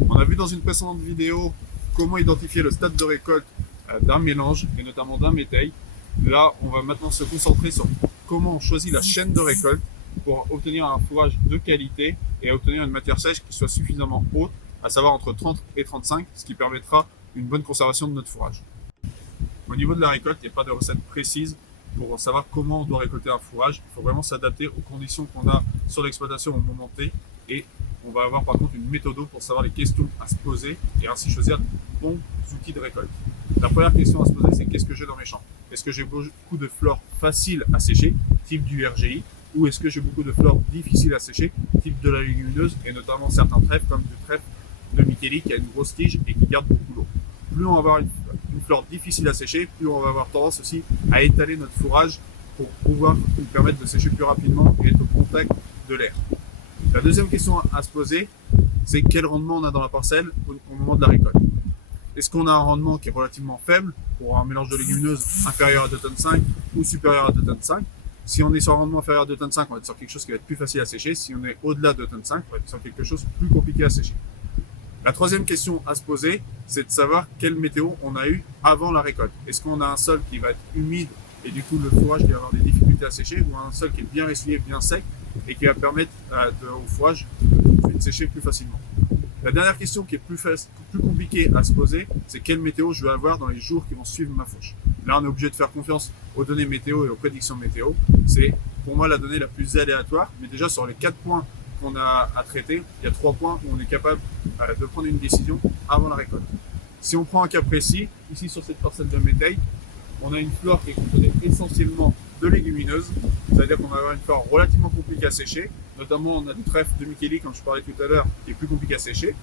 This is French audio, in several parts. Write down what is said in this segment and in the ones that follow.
On a vu dans une précédente vidéo comment identifier le stade de récolte d'un mélange et notamment d'un métail. Là, on va maintenant se concentrer sur comment on choisit la chaîne de récolte pour obtenir un fourrage de qualité et obtenir une matière sèche qui soit suffisamment haute, à savoir entre 30 et 35, ce qui permettra une bonne conservation de notre fourrage. Au niveau de la récolte, il n'y a pas de recette précise pour savoir comment on doit récolter un fourrage. Il faut vraiment s'adapter aux conditions qu'on a sur l'exploitation au moment T, et on va avoir par contre une méthode pour savoir les questions à se poser et ainsi choisir les bons outils de récolte. La première question à se poser, c'est qu'est-ce que j'ai dans mes champs? Est-ce que j'ai beaucoup de fleurs faciles à sécher, type du RGI, ou est-ce que j'ai beaucoup de fleurs difficiles à sécher, type de la légumineuse, et notamment certains trèfles comme du trèfle de Micheli qui a une grosse tige et qui garde beaucoup l'eau. Plus on va avoir une fleur difficile à sécher, plus on va avoir tendance aussi à étaler notre fourrage pour pouvoir nous permettre de sécher plus rapidement et être au contact de l'air. La deuxième question à se poser, c'est quel rendement on a dans la parcelle au moment de la récolte. Est-ce qu'on a un rendement qui est relativement faible pour un mélange de légumineuses inférieur à 2,5 tonnes ou supérieur à 2,5 tonnes? Si on est sur un rendement inférieur à 2,5 tonnes, on va être sur quelque chose qui va être plus facile à sécher. Si on est au-delà de 2,5 tonnes, on va être sur quelque chose de plus compliqué à sécher. La troisième question à se poser, c'est de savoir quelle météo on a eu avant la récolte. Est-ce qu'on a un sol qui va être humide et du coup le fourrage qui va avoir des difficultés à sécher, ou un sol qui est bien essuyé, bien sec et qui va permettre au fourrage de sécher plus facilement. La dernière question qui est plus compliquée à se poser, c'est quelle météo je vais avoir dans les jours qui vont suivre ma fauche. Là, on est obligé de faire confiance aux données météo et aux prédictions météo. C'est pour moi la donnée la plus aléatoire, mais déjà sur les 4 points qu'on a à traiter, il y a 3 points où on est capable de prendre une décision avant la récolte. Si on prend un cas précis, ici sur cette parcelle de métail, on a une flore qui est composée essentiellement de légumineuses, c'est-à-dire qu'on va avoir une flore relativement compliquée à sécher, notamment on a du trèfle de Micheli, comme je parlais tout à l'heure, qui est plus compliqué à sécher.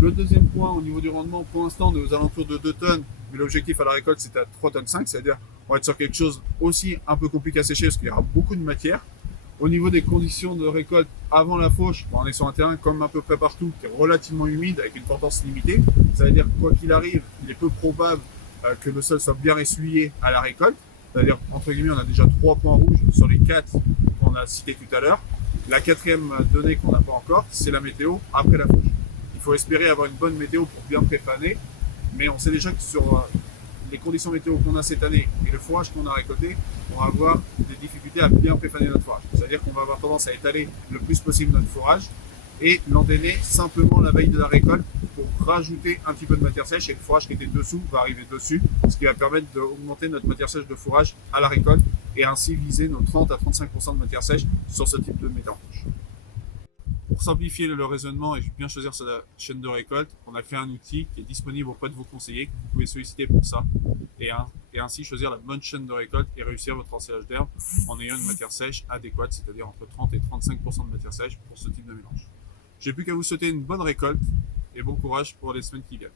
Le deuxième point au niveau du rendement, pour l'instant on est aux alentours de 2 tonnes, mais l'objectif à la récolte c'est à 3,5 tonnes, c'est-à-dire on va être sur quelque chose aussi un peu compliqué à sécher parce qu'il y aura beaucoup de matière. Au niveau des conditions de récolte avant la fauche, on est sur un terrain comme à peu près partout qui est relativement humide avec une portance limitée. Ça veut dire quoi qu'il arrive, il est peu probable que le sol soit bien essuyé à la récolte. C'est-à-dire, entre guillemets, on a déjà 3 points rouges sur les 4 qu'on a cités tout à l'heure. La quatrième donnée qu'on n'a pas encore, c'est la météo après la fauche. Il faut espérer avoir une bonne météo pour bien préfaner, mais on sait déjà que sur les conditions météo qu'on a cette année et le fourrage qu'on a récolté, on va avoir des difficultés à bien préfaner notre fourrage. C'est-à-dire qu'on va avoir tendance à étaler le plus possible notre fourrage et l'endainer simplement la veille de la récolte pour rajouter un petit peu de matière sèche, et le fourrage qui était dessous va arriver dessus, ce qui va permettre d'augmenter notre matière sèche de fourrage à la récolte et ainsi viser nos 30 à 35% de matière sèche sur ce type de mélange. Pour simplifier le raisonnement et bien choisir sa chaîne de récolte, on a créé un outil qui est disponible auprès de vos conseillers que vous pouvez solliciter pour ça et ainsi choisir la bonne chaîne de récolte et réussir votre ensilage d'herbe en ayant une matière sèche adéquate, c'est-à-dire entre 30 et 35% de matière sèche pour ce type de mélange. J'ai plus qu'à vous souhaiter une bonne récolte et bon courage pour les semaines qui viennent.